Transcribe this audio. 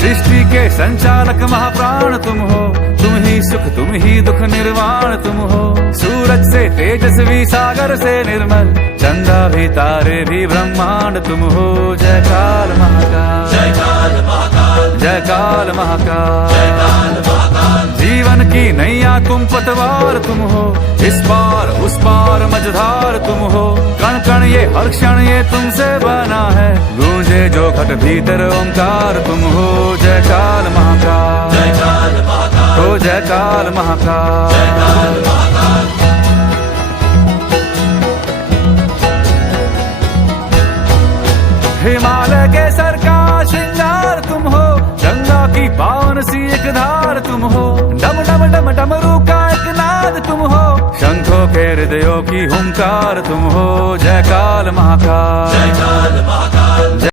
सृष्टि के संचालक महाप्राण तुम हो, तुम ही सुख तुम ही दुख निर्वाण तुम हो। सूरज से तेजस्वी सागर से निर्मल, चंदा भी तारे भी ब्रह्मांड तुम हो। जय काल महाकाल, जय काल महाकाल, जय काल महाकाल, जय काल महाकाल। जीवन की नैया तुम पतवार तुम हो, इस पार उस पार मझधार तुम हो। कण कण ये हर क्षण ये तुमसे बना है, गूंजे जो घट भीतर ओंकार तुम हो। जय काल महाकाल, जय काल महाकाल, हो जय काल महाकाल, जय काल महाकाल। हिमालय के सर का श्रृंगार तुम हो, गंगा की पावन सी एक धार तुम हो। डम डम डम डमरू का एक नाद तुम हो, शंखों के हृदयों की हुंकार तुम हो। जय काल महाकाल, जय काल महाकाल।